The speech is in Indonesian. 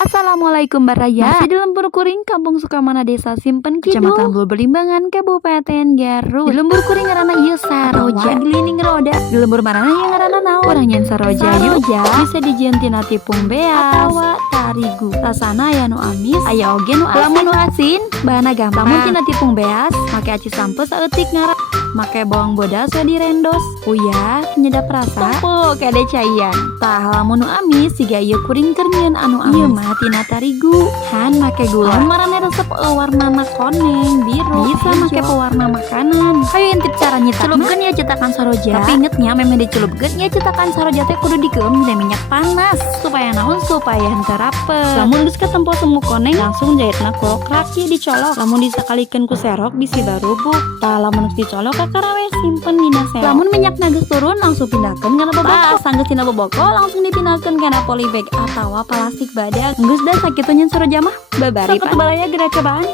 Assalamualaikum Baraya. Masih di Lembur Kuring, Kampung Sukamana, Desa Simpen Kidul, Kecamatan Bulu Belimbangan, Kabupaten Garut. Di Lembur Kuring ngaranna ieu saroja, gilining roda. Di lembur manana ieu ngaranna naon? Urang nyen saroja yuk. Bisa dijieun tina tepung beas atawa tarigu. Rasana aya nu amis, aya oge nu asin. Lamun nu asin, bahanna gampang. Lamun tina tepung beas, make aci sampeu saeutik ngara. Make bawang bodas we direndos. Uyah, penyedap rasa. Tumpuk kade caian. Tah lamun nu amis siga ieu kuring keur nyieun anu amis. Ieu mah tina tarigu. Han make gula. Lamun marane resep warnana koneng, biru, bisa make pewarna makanan. Hayu intip cara nyetak. Celupkeun ya cetakan saroja. Tapi ingetnya memang dicelupkeun ya cetakan saroja teh kudu dikeum dina minyak panas. Supaya naon? Supaya henteu rapet. Lamun geus katempo semu koneng, langsung jahitna kulokrak ye dicolok. Lamun disakalikeun ku serok bisi barubuk. Tah lamun geus dicolok kakarawe simpen dina serok. Lamun minyakna geus turun langsung pindahkeun kana boboko. Sanggeus tina boboko langsung dipindahkeun kana polybag atawa plastik badak. Geus da sakitu nyen saroja mah babari pan. Sok balaya geura cobaan.